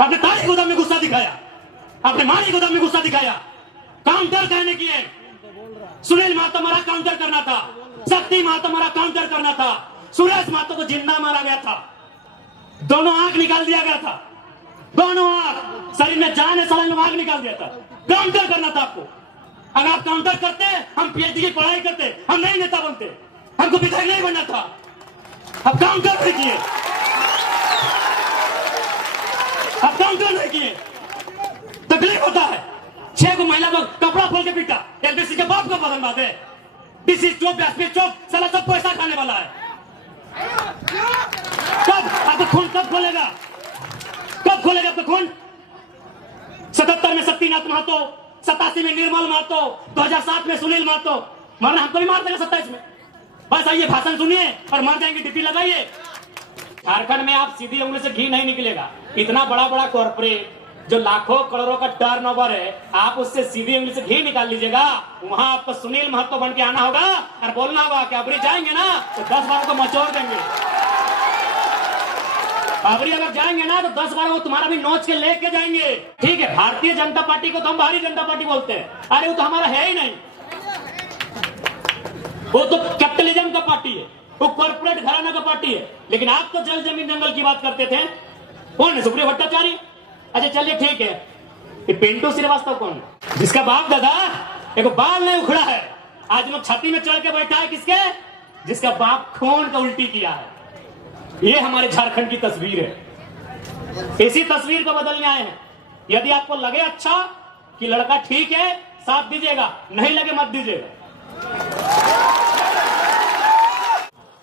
अपने ताली गोदाम में गुस्सा दिखाया, अपने माली गोदाम में गुस्सा दिखाया। काउंटर कहने किए, सुनील महतो मारा काउंटर करना था, शक्ति महतो मारा काउंटर करना था, सुरेश महतो को जिंदा मारा गया था, दोनों आंख निकाल दिया गया था, दोनों आंख, शरीर में जान है, सलंग में आंख निकाल दिया था। काउंटर करना था आपको। अगर आप काउंटर करते, हम पीएचडी की पढ़ाई करते, हम नहीं नेता बनते, हमको विधायक नहीं बनना था। अब काउंटर नहीं किए, अब काउंटर नहीं किए, तकलीफ होता है। 6 को महिला को कपड़ा खोल के पीटा, एलबीसी के बाप को बदन बात है। डीसी चौक, एसपी चौक, साला सब पैसा खाने वाला है। कब आपका खून कब खोलेगा, कब खोलेगा आपका खून? 77 में शक्तिनाथ महतो, 87 में निर्मल महतो, 2007 में सुनील महतो। मरना हमको भी मार देगा 27 में। बस आइए, भाषण सुनिए और मर जाएंगे, ड्यूटी लगाइए। झारखंड में आप सीधी उंगली से घी नहीं निकलेगा। इतना बड़ा बड़ा कॉर्पोरेट जो लाखों करोड़ों का टर्नओवर है, आप उससे सीधी उंगली से घी निकाल लीजिएगा। वहां आपको सुनील महतो बन के आना होगा और बोलना होगा कि अबरी जाएंगे ना तो 10 बार को मचोड़ देंगे। अबरी अगर जाएंगे ना तो 10 बार वो तुम्हारा भी नोच के लेके जाएंगे। ठीक है, भारतीय जनता पार्टी को तो हम भारतीय जनता पार्टी बोलते हैं। अरे वो तो हमारा है ही नहीं, वो तो कैपिटलिज्म का पार्टी है, वो कॉर्पोरेट घराना का पार्टी है। लेकिन आप तो जल जमीन जंगल की बात करते थे। कौन है? सुप्रिया भट्टाचार्य। अच्छा चलिए ठीक है, ये पिंटू श्रीवास्तव कौन है? जिसका बाप दादा एक बाल नहीं उखड़ा है, आज लोग छाती में चढ़ के बैठा है। किसके? जिसका बाप खून का उल्टी किया है। ये हमारे झारखंड की तस्वीर है। इसी तस्वीर को बदलने आए हैं। यदि आपको लगे अच्छा कि लड़का ठीक है, साथ दीजिएगा, नहीं लगे मत दीजिएगा।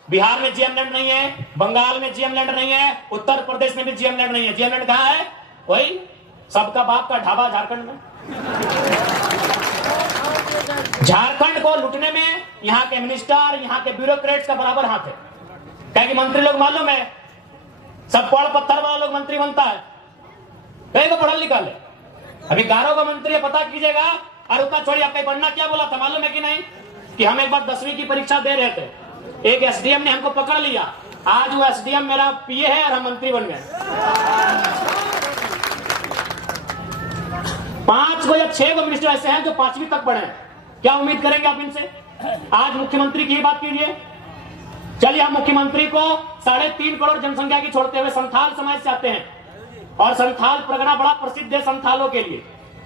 बिहार में जीएम लैंड नहीं है, बंगाल में जीएम लैंड नहीं है, उत्तर प्रदेश में भी जीएम लैंड नहीं है। जीएम लैंड कहां है? वही सबका बाप का ढाबा झारखंड में। झारखंड को लूटने में यहाँ के मिनिस्टर, यहाँ के ब्यूरोक्रेट्स का बराबर हाथ है। क्या कि मंत्री लोग मालूम है, सब पढ़ पत्थर वाला लोग मंत्री बनता है, कहीं को पढ़ा लिखा है। अभी गारो का मंत्री है, पता कीजिएगा। और उतना छोड़िए, आपका पढ़ना क्या बोला था मालूम है कि नहीं? कि हम एक बार 10वीं की परीक्षा दे रहे थे, एक एसडीएम ने हमको पकड़ लिया। आज वो एसडीएम मेरा पीए है और हम मंत्री बन गए। 5 को या 6 को मिनिस्टर ऐसे हैं जो 5वीं तक पढ़े। क्या उम्मीद करेंगे आप इनसे? आज मुख्यमंत्री की बात कीजिए। चलिए, हम मुख्यमंत्री को 3.5 करोड़ जनसंख्या की छोड़ते हुए संथाल समाज से आते हैं, और संथाल परगना बड़ा प्रसिद्ध है संथालों के लिए।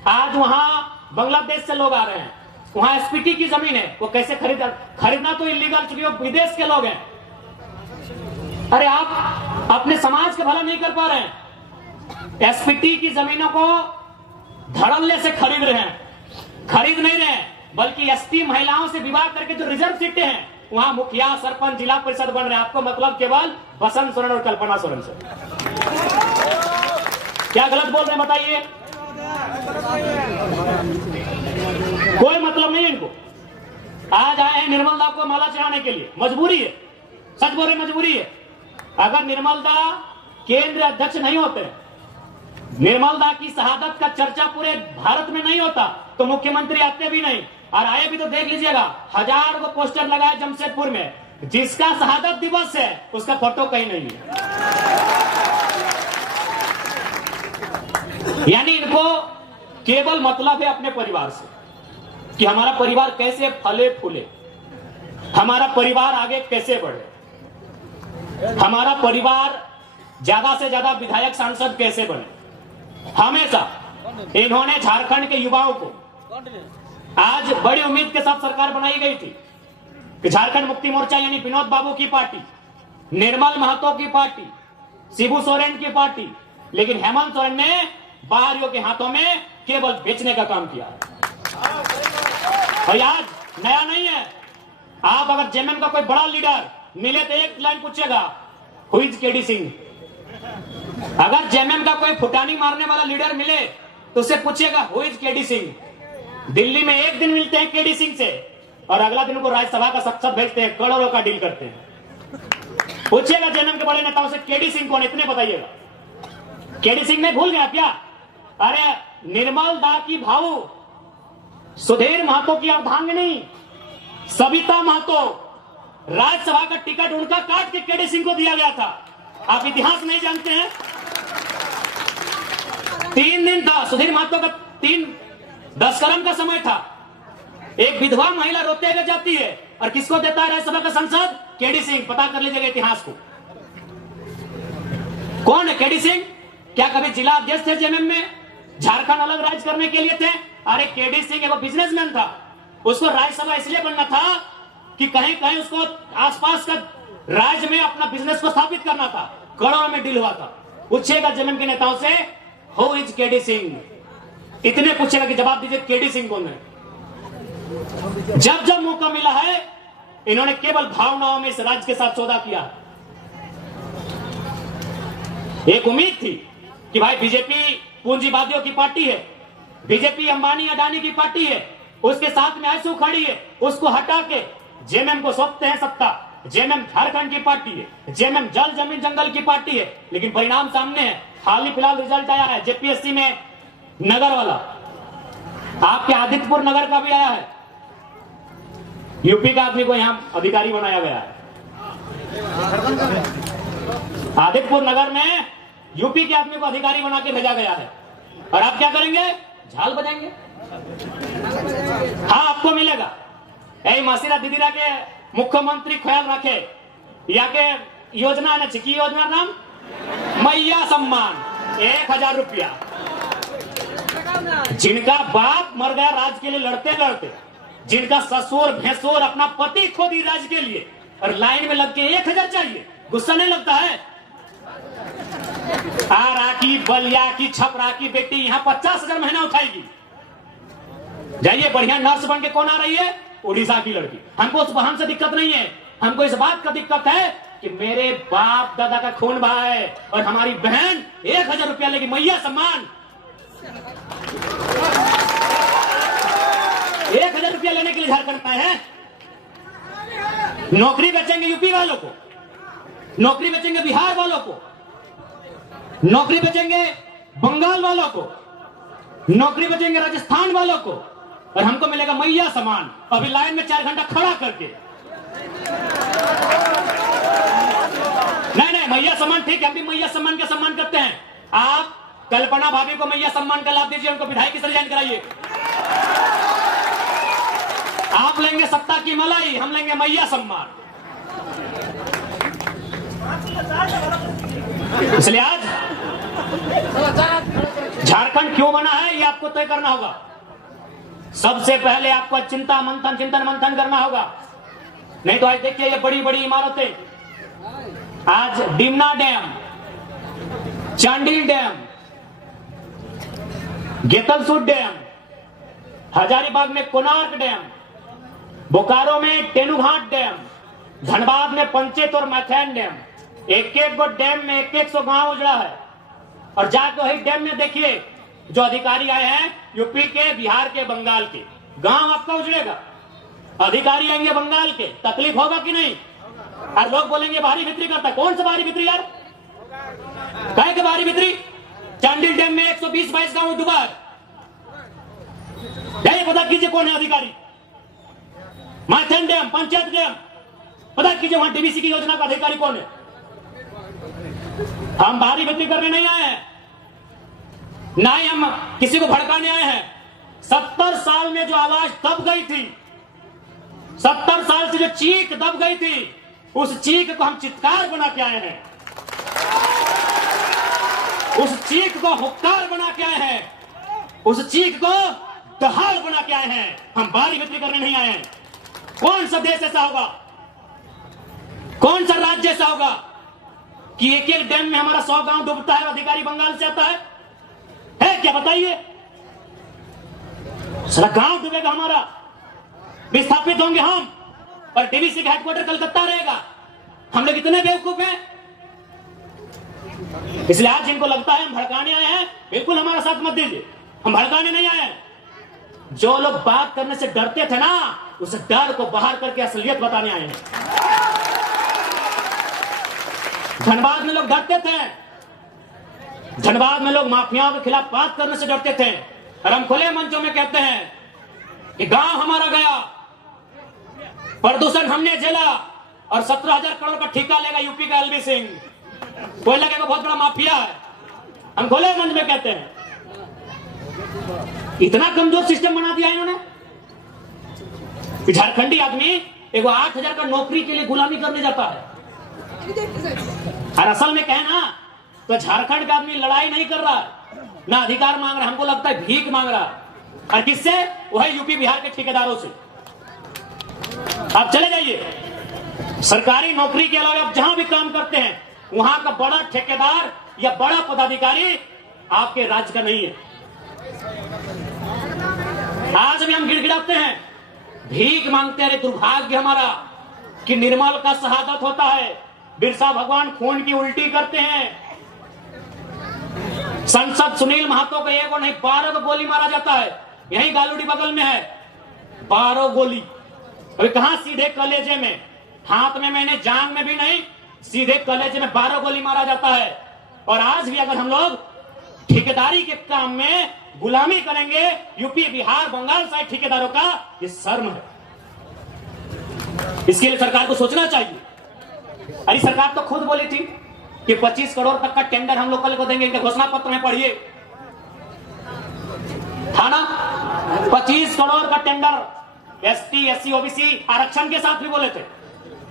आज वहां बांग्लादेश से लोग आ रहे हैं, वहां एसपीटी की जमीन है, वो कैसे खरीदना तो इलीगल, चूंकि वो विदेश के लोग हैं। अरे आप अपने समाज का भला नहीं कर पा रहे हैं। एसपीटी की जमीनों को धड़ल्ले से खरीद रहे हैं, खरीद नहीं रहे, बल्कि एसटी महिलाओं से विवाह करके जो रिजर्व सीटें हैं, वहां मुखिया, सरपंच, जिला परिषद बन रहे हैं। आपको मतलब केवल बसंत सोरेन और कल्पना सोरेन से। क्या गलत बोल रहे हैं बताइए? कोई मतलब नहीं है इनको। आज आए हैं निर्मल दा को माला चढ़ाने के लिए, मजबूरी है, सच बोल रहे मजबूरी है। अगर निर्मल दा केंद्र अध्यक्ष नहीं होते, निर्मल दा की शहादत का चर्चा पूरे भारत में नहीं होता, तो मुख्यमंत्री आते भी नहीं। और आए भी तो देख लीजिएगा, 1000 को पोस्टर लगाए जमशेदपुर में, जिसका शहादत दिवस है उसका फोटो कहीं नहीं है। यानी इनको केवल मतलब है अपने परिवार से, कि हमारा परिवार कैसे फले फूले, हमारा परिवार आगे कैसे बढ़े, हमारा परिवार ज्यादा से ज्यादा विधायक सांसद कैसे बने। हमेशा इन्होंने झारखंड के युवाओं को, आज बड़ी उम्मीद के साथ सरकार बनाई गई थी कि झारखंड मुक्ति मोर्चा यानी विनोद बाबू की पार्टी, निर्मल महतो की पार्टी, शिबू सोरेन की पार्टी, लेकिन हेमंत सोरेन ने बाहरियों के हाथों में केवल बेचने का काम किया। और आज नया नहीं है। आप अगर जेएमएम का कोई बड़ा लीडर मिले तो एक लाइन पूछेगा, हु इज केडी सिंह। अगर जेएमएम का कोई फुटानी मारने वाला लीडर मिले तो उससे पूछिएगा, who is KD Singh. Delhi में एक दिन मिलते हैं केडी सिंह से और अगला दिन उनको राज्यसभा का संसद भेजते हैं, करोड़ों का डील करते हैं। पूछिएगा जेएमएम के बड़े नेताओं से, केडी सिंह कौन, इतने बताइएगा। केडी सिंह ने भूल गया क्या? अरे निर्मल दा की भाऊ, सुधीर महतो की अर्धांगिनी सविता महतो, राज्यसभा का टिकट उनका काट के केडी सिंह को दिया गया था। आप इतिहास नहीं जानते हैं? 3 दिन था सुधीर महतो का 10 कलम का समय था। एक विधवा महिला रोते हुए जाती है और किसको देता है राज्यसभा का सांसद? केडी सिंह। पता कर लीजिएगा इतिहास को, कौन है केडी सिंह? क्या कभी जिला अध्यक्ष थे जेएमएम में? झारखंड अलग राज्य करने के लिए थे? अरे केडी सिंह एक बिजनेसमैन था, उसको राज्यसभा इसलिए बनना था कि कहीं कहीं उसको आसपास का राज्य में अपना बिजनेस को स्थापित करना था। करोड़ों में डील हुआ था। पूछेगा जेएमएम के नेताओं से, हु इज केडी सिंह? इतने पूछेगा कि जवाब दीजिए केडी सिंह कौन है। जब जब मौका मिला है इन्होंने केवल भावनाओं में इस राज्य के साथ सौदा किया। एक उम्मीद थी कि भाई बीजेपी पूंजीवादियों की पार्टी है, बीजेपी अंबानी अडानी की पार्टी है, उसके साथ में आंसू खड़ी है, उसको हटा के जेएमएम को सौंपते हैं सत्ता। जेएमएम झारखंड की पार्टी है, जेएमएम जल जमीन जंगल की पार्टी है, लेकिन परिणाम सामने है। हाल ही फिलहाल रिजल्ट आया है जेपीएससी में, नगर वाला, आपके आदित्यपुर नगर का भी आया है। यूपी का आदमी को यहां अधिकारी बनाया गया है। आदित्यपुर नगर में यूपी के आदमी को अधिकारी बना के भेजा गया है। और आप क्या करेंगे? झाल बजाएंगे। हाँ, आपको मिलेगा। यही मासीरा दीदीरा के मुख्यमंत्री ख्याल रखे, या के योजना है की योजना नाम मैया सम्मान 1000 रुपया। जिनका बाप मर गया राज्य के लिए लड़ते लड़ते, जिनका ससुर भैंसुर अपना पति खो दी राज्य के लिए, और लाइन में लग के 1000 चाहिए, गुस्सा नहीं लगता है? आरा की, बलिया की, छपरा की बेटी यहाँ 50,000 महीना उठाएगी। जाइए, बढ़िया नर्स बन के कौन आ रही है? उड़ीसा की लड़की। हमको उस बहन से दिक्कत नहीं है, हमको इस बात का दिक्कत है कि मेरे बाप दादा का खून बहा है और हमारी बहन 1000 रुपया लेगी, मैया सम्मान। 1000 रुपया लेने के लिए झारखंड में है। नौकरी बेचेंगे यूपी वालों को, नौकरी बेचेंगे बिहार वालों को, नौकरी बेचेंगे बंगाल वालों को, नौकरी बेचेंगे राजस्थान वालों को, और हमको मिलेगा मैया सम्मान। अभी लाइन में 4 घंटा खड़ा करके। नहीं, मैया सम्मान ठीक है, हम भी मैया सम्मान का सम्मान करते हैं। आप कल्पना भाभी को मैया सम्मान का लाभ दीजिए, उनको विधायक से रिजाइन कराइए। आप लेंगे सत्ता की मलाई, हम लेंगे मैया सम्मान। इसलिए आज झारखंड क्यों बना है ये आपको तय करना होगा। सबसे पहले आपको चिंतन मंथन करना होगा। नहीं तो आज देखिए ये बड़ी बड़ी इमारतें, आज Dimna dam, Chandil dam, Getalsud dam, Hazaribagh में कोणार्क डैम, बोकारो में तेनुघाट डैम, धनबाद में पंचेत और मैथैन डैम, एक एक गो डैम में 100 गांव उजड़ा है। और जाके वही डैम में देखिए जो अधिकारी आए हैं यूपी के, बिहार के, बंगाल के, गांव आपका उजड़ेगा। अधिकारी आएंगे बंगाल के, तकलीफ होगा कि नहीं? और लोग बोलेंगे बाहरी बिक्री करता। कौन सा बाहरी बिक्री यार? कहे के बाहरी बिक्री? चांडिल डैम में 120-22 गांव डूबा है। जाइए पता कीजिए कौन है अधिकारी। मैथन डैम, पंचायत डैम, पता कीजिए वहां डीवीसी की योजना का अधिकारी कौन है। हम बाहरी बिक्री करने नहीं आए हैं, ना ही हम किसी को भड़काने आए हैं। 70 साल में जो आवाज दब गई थी, 70 साल से जो चीख दब गई थी, उस चीख को हम चित्कार बना के आए हैं, उस चीख को हुक्कार बना के आए हैं, उस चीख को दहाड़ बना के आए हैं। हम बाहरी बिक्री करने नहीं आए हैं। कौन सा देश ऐसा होगा, कौन सा राज्य ऐसा होगा कि एक एक डैम में हमारा 100 गांव डूबता है, अधिकारी बंगाल से आता है क्या? बताइए, सारा गांव डूबेगा हमारा, विस्थापित होंगे हम, और डीवीसी का हेडक्वार्टर कलकत्ता रहेगा। हम लोग इतने बेवकूफ हैं। इसलिए आज जिनको लगता है हम भड़काने आए हैं, बिल्कुल हमारा साथ मत दीजिए, हम भड़काने नहीं आए हैं। जो लोग बात करने से डरते थे ना, उस डर को बाहर करके असलियत बताने आए हैं। धनबाद में लोग डरते थे, धनबाद में लोग माफियाओं के खिलाफ बात करने से डरते थे, और हम खुले मंचों में कहते हैं कि गांव हमारा गया, प्रदूषण हमने झेला, और 17,000 करोड़ का ठेका लेगा यूपी का LV सिंह। कोई लगेगा बहुत बड़ा माफिया है। हम खुले मंच में कहते हैं इतना कमजोर सिस्टम बना दिया इन्होंने। झारखंडी आदमी एक 8,000 का नौकरी के लिए गुलामी करने जाता है। और असल में कहना तो झारखंड का आदमी लड़ाई नहीं कर रहा, ना अधिकार मांग रहा, हमको लगता है भीख मांग रहा। और किससे? वही यूपी बिहार के ठेकेदारों से। आप चले जाइए सरकारी नौकरी के अलावा आप जहां भी काम करते हैं, वहां का बड़ा ठेकेदार या बड़ा पदाधिकारी आपके राज्य का नहीं है। आज भी हम गिड़गिड़ाते हैं, भीख मांगते हैं। दुर्भाग्य हमारा कि निर्मल का शहादत होता है, बिरसा भगवान खून की उल्टी करते हैं। संसद सुनील महतो को एक नहीं 12 को गोली मारा जाता है। यही गालूडी बगल में है, 12 गोली। अभी कहां? सीधे कलेजे में, हाथ में मैंने, जान में भी नहीं, सीधे कलेजे में 12 गोली मारा जाता है। और आज भी अगर हम लोग ठेकेदारी के काम में गुलामी करेंगे यूपी बिहार बंगाल साइड ठेकेदारों का, ये शर्म है। इसके लिए सरकार को सोचना चाहिए। अरे सरकार तो खुद बोली थी कि 25 करोड़ तक का टेंडर हम लोग कल को देंगे। इनके घोषणा पत्र में पढ़िए, था ना 25 करोड़ का टेंडर एसटी एससी ओबीसी आरक्षण के साथ भी बोले थे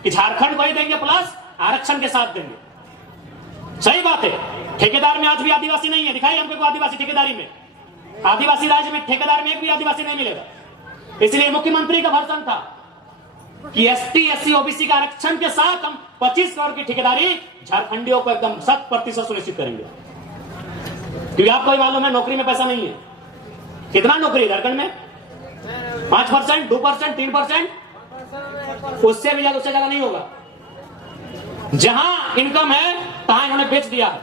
कि झारखंड को ही देंगे प्लस आरक्षण के साथ देंगे। सही बात है, ठेकेदार में आज भी आदिवासी नहीं है। दिखाइए हमको आदिवासी ठेकेदारी में, आदिवासी राज्य में ठेकेदार में एक भी आदिवासी नहीं मिलेगा। इसलिए मुख्यमंत्री का भाषण था कि एसटी एससी ओबीसी का आरक्षण के साथ हम 25 करोड़ की ठेकेदारी झारखंडियों को एकदम 100% सुनिश्चित करेंगे। क्योंकि आपको ही मालूम है नौकरी में पैसा नहीं है। कितना नौकरी है झारखंड में? 5%, 2%, 3%, उससे भी ज्यादा, उससे ज्यादा नहीं होगा। जहां इनकम है तहां इन्होंने बेच दिया है।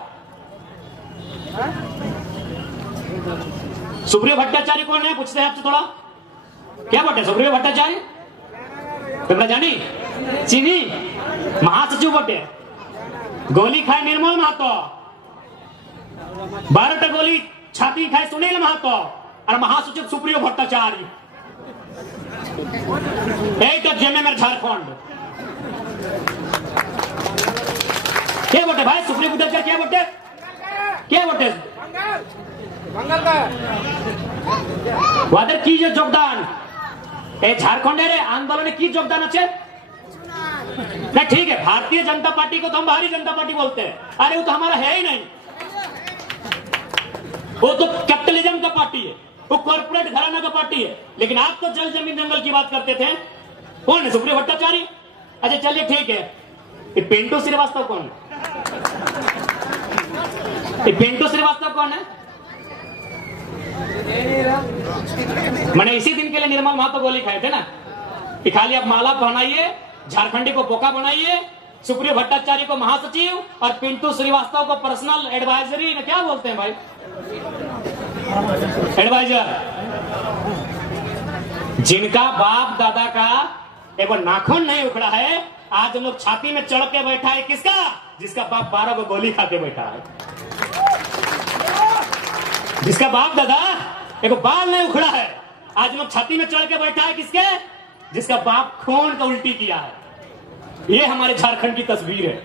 सुप्रियो भट्टाचार्य कौन है? पूछते हैं आपसे थोड़ा, क्या बोलते हैं सुप्रियो भट्टाचार्य? तुम्हारा जानी चीनी महासचिव बोटे, गोली खाए निर्मल महतो, 12 गोली छाती खाए सुनील महतो, और महासचिव सुप्रियो भट्टाचार्य। एक तो जेमे में झारखंड क्या बोलते भाई? सुप्रियो भट्टाचार्य क्या बोलते? क्या बोलते? वादर की योगदान झारखंड आंदोलन की योगदान अच्छे नहीं, ठीक है। भारतीय जनता पार्टी को तो हम भारतीय जनता पार्टी बोलते हैं। अरे वो तो हमारा है ही नहीं, वो तो कैपिटलिज्म का पार्टी है, वो कॉर्पोरेट घराना का पार्टी है। लेकिन आप तो जल जमीन जंगल की बात करते थे। कौन है? सुप्रियो भट्टाचार्य। अच्छा चलिए ठीक है, ये पिंटू श्रीवास्तव कौन है? ये पिंटू श्रीवास्तव कौन है? मैंने इसी दिन के लिए निर्मल महतो गोली खाए थे ना कि खाली आप माला पहनाइए, झारखंडी को बोका बनाइए, सुप्रियो भट्टाचार्य को महासचिव और पिंटू श्रीवास्तव को पर्सनल एडवाइजरी, क्या बोलते हैं भाई, एडवाइजर। जिनका बाप दादा का एक नाखून नहीं उखड़ा है, आज हम लोग छाती में चढ़ के बैठा है। किसका? जिसका बाप 12 को गोली खा के बैठा है, जिसका बाप दादा एक बाल नहीं उखड़ा है, आज लोग छाती में चढ़ के बैठा है। किसके? जिसका बाप खून का उल्टी किया है। ये हमारे झारखंड की तस्वीर है।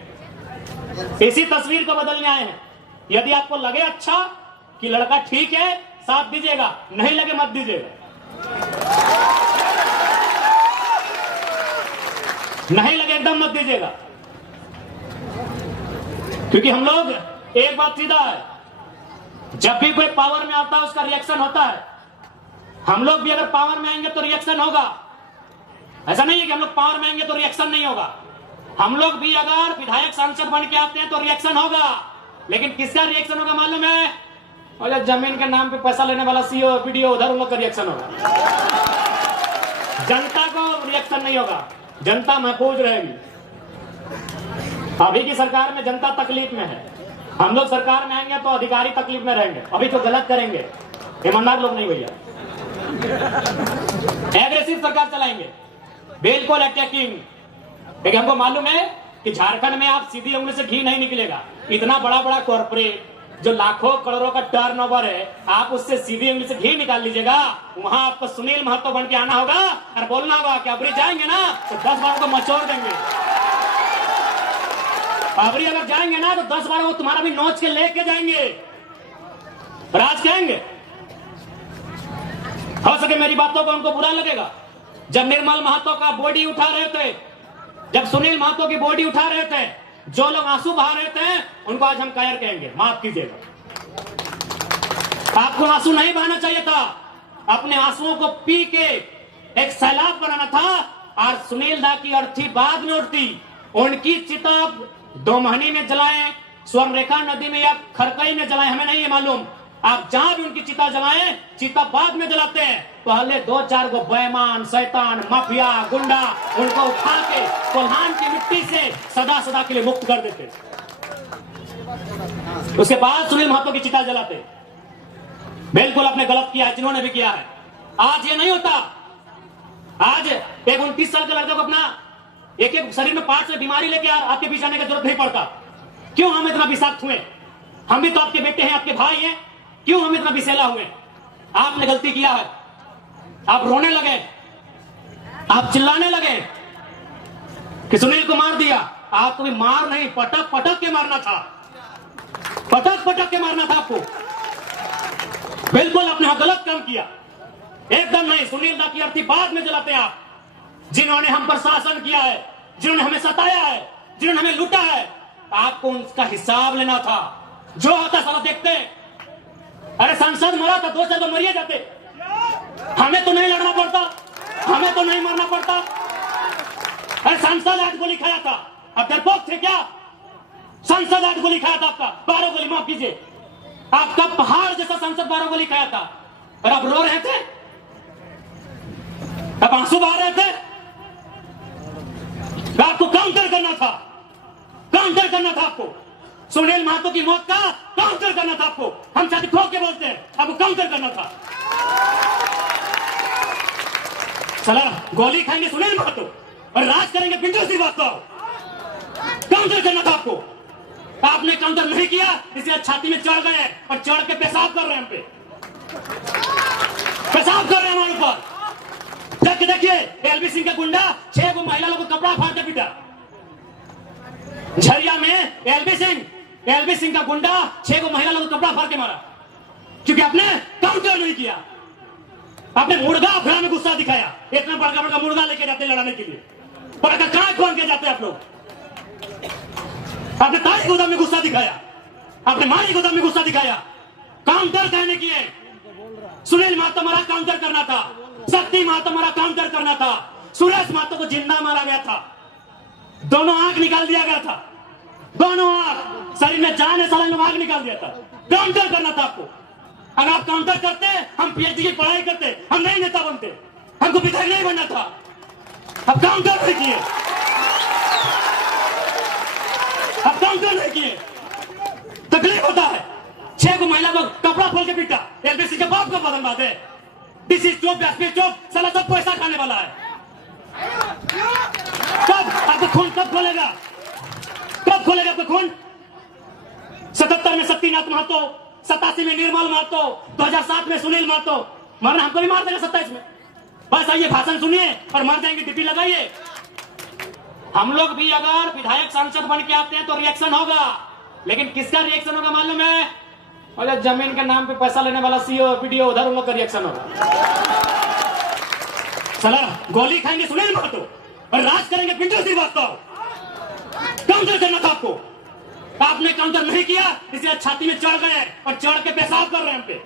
इसी तस्वीर को बदलने आए हैं। यदि आपको लगे अच्छा कि लड़का ठीक है, साथ दीजिएगा, नहीं लगे मत दीजिएगा। नहीं लगे एकदम मत दीजिएगा। क्योंकि हम लोग, एक बात सीधा है, जब भी कोई पावर में आता है उसका रिएक्शन होता है। हम लोग भी अगर पावर में आएंगे तो रिएक्शन होगा। ऐसा नहीं है कि हम लोग पावर में आएंगे तो रिएक्शन नहीं होगा। हम लोग भी अगर विधायक सांसद बन के आते हैं तो रिएक्शन होगा। लेकिन किसका रिएक्शन होगा मालूम है? और जमीन के नाम पे पैसा लेने वाला सीओ वीडियो, उधर उन लोग का रिएक्शन होगा। जनता को रिएक्शन नहीं होगा, जनता महफूज रहेगी। अभी की सरकार में जनता तकलीफ में है। हम लोग सरकार में आएंगे तो अधिकारी तकलीफ में रहेंगे। अभी तो गलत करेंगे, ईमानदार लोग नहीं भैया। एग्रेसिव सरकार चलाएंगे, बिल्कुल अटैकिंग। लेकिन हमको मालूम है कि झारखंड में आप सीधी उंगली से घी नहीं निकलेगा। इतना बड़ा बड़ा कॉर्पोरेट जो लाखों करोड़ों का टर्नओवर है, आप उससे सीधी उंगली से घी निकाल लीजिएगा। वहां आपको सुनील महतो बन के आना होगा और बोलना होगा कि अबरी जाएंगे ना तो 10 बार को मचोड़ देंगे। अबरी अगर जाएंगे ना तो 10 बार वो तुम्हारा भी नोच के लेके जाएंगे। राज कहेंगे हो सके मेरी बातों को उनको बुरा लगेगा। जब निर्मल महतो का बॉडी उठा रहे थे, जब सुनील महतो की बॉडी उठा रहे थे, जो लोग आंसू बहा रहे थे, उनको आज हम कायर कहेंगे, माफ कीजिएगा। आपको आंसू नहीं बहाना चाहिए था, अपने आंसुओं को पी के एक सैलाब बनाना था। और सुनील दा की अर्थी बाद में उठती, उनकी चिता दोमहनी में जलाएं, स्वर्णरेखा नदी में या खरकई में जलाएं, हमें नहीं है मालूम। आप जहां भी उनकी चिता जलाएं, चिता बाद में जलाते हैं, पहले 2-4 को बेईमान, शैतान, माफिया, गुंडा उनको उठा के कोल्हान की मिट्टी से सदा सदा के लिए मुक्त कर देते। उसके बाद सुनील महतो की चिता जलाते। बिल्कुल आपने गलत किया है, जिन्होंने भी किया है। आज ये नहीं होता। आज एक 29 साल के लड़का को अपना एक शरीर में पार्ट से बीमारी लेके आपके बीच आने की जरूरत नहीं पड़ता। क्यों हम इतना विषाक्त हुए? हम भी तो आपके बेटे हैं, आपके भाई हैं, क्यों हम इतना विषैला हुए? आपने गलती किया है, आप रोने लगे, आप चिल्लाने लगे कि सुनील को मार दिया। आपको भी मार नहीं, पटक पटक के मारना था, पटक पटक के मारना था आपको। बिल्कुल आपने गलत काम किया, एकदम नहीं। सुनील दा की अर्थी बाद में जलाते आप, जिन्होंने हम पर शासन किया है, जिन्होंने हमें सताया है, जिन्होंने हमें लूटा है, आपको उनका हिसाब लेना था। जो होता साला देखते। अरे सांसद मरा था, 2 साल तो मरिए जाते, हमें तो नहीं लड़ना पड़ता, हमें तो नहीं मरना पड़ता। अरे सांसद 8 गोली खाया था, अब डरपोक थे क्या? सांसद 8 गोली खाया था, आपका 12 गोली, माफ कीजिए, आपका पहाड़ जैसा सांसद 12 गोली खाया था, और आप रो रहे थे, अब आंसू बहा रहे थे। आपको काउंटर करना था, काउंटर करना था आपको। सुनील महतो की मौत का काउंटर करना था आपको। हम छाती ठोक के बोलते हैं, आपको काउंटर करना था। चला गोली खाएंगे सुनील महतो और राज करेंगे पिंटू श्रीवास्तव, काउंटर करना था आपको। आपने काउंटर नहीं किया, इसलिए छाती में चढ़ गए और चढ़ के पेशाब कर रहे हैं, हम पे पेशाब कर रहे हैं हमारे ऊपर। जबकि देखिए एलबी सिंह का गुंडा 6 को महिला लोगों को कपड़ा फाड़ के पीटा। झरिया में एलबी सिंह का गुंडा 6 को महिला लोगों को कपड़ा फाड़ के मारा, क्योंकि आपने काउंटर नहीं किया। आपने मुर्गा अफरा में गुस्सा दिखाया, इतना बड़का बड़का मुर्गा लेके जाते लड़ाने के लिए, बड़का कांच बांध के जाते आप लोग। आपने तारी गोदाम में गुस्सा दिखाया, आपने मारी गोदाम में गुस्सा दिखाया। काउंटर कहने किए। सुनील महतो मरा, काउंटर करना था। शक्ति महतो मरा, काउंटर करना था। सुरेश महतो को जिंदा मारा गया था, दोनों आंख निकाल दिया गया था, दोनों आंख, शरीर में जान है, साला में आंख निकाल दिया था। काउंटर करना था आपको। अगर आप काउंटर करते, हम पीएचडी की पढ़ाई करते, हम नहीं नेता बनते, हमको विधायक नहीं बनना था। अब काउंटर नहीं किए, अब काउंटर नहीं किए, तकलीफ होता है। 6 को महिला को कपड़ा खोल के पीटा, एलबीसी के बाप का बदन बात है। डीसी चौक, एसपी चौक, साला सब पैसा खाने वाला है। कब आपका खून कब खोलेगा? कब खोलेगा आपका खून? 77 में शक्तिनाथ महतो, 87 में निर्मल महतो, 2007 में सुनील महतो। मरना हमको भी मार देगा 27 में। बस आइए भाषण सुनिए और मर जाएंगे, डीपी लगाइए। हम लोग भी अगर विधायक सांसद बन के आते हैं तो रिएक्शन होगा, लेकिन किसका रिएक्शन होगा मालूम है? और जमीन के नाम पे पैसा लेने वाला सीओ पीडीओ, उधर उन लोग का रिएक्शन होगा। चला गोली खाएंगे सुनील महतो और राज करेंगे पिंटू श्रीवास्तव, काउंटर करना था आपको। आपने काउंटर नहीं किया, इसलिए छाती में चढ़ गए और चढ़ के पेशाब कर रहे हैं हम पे।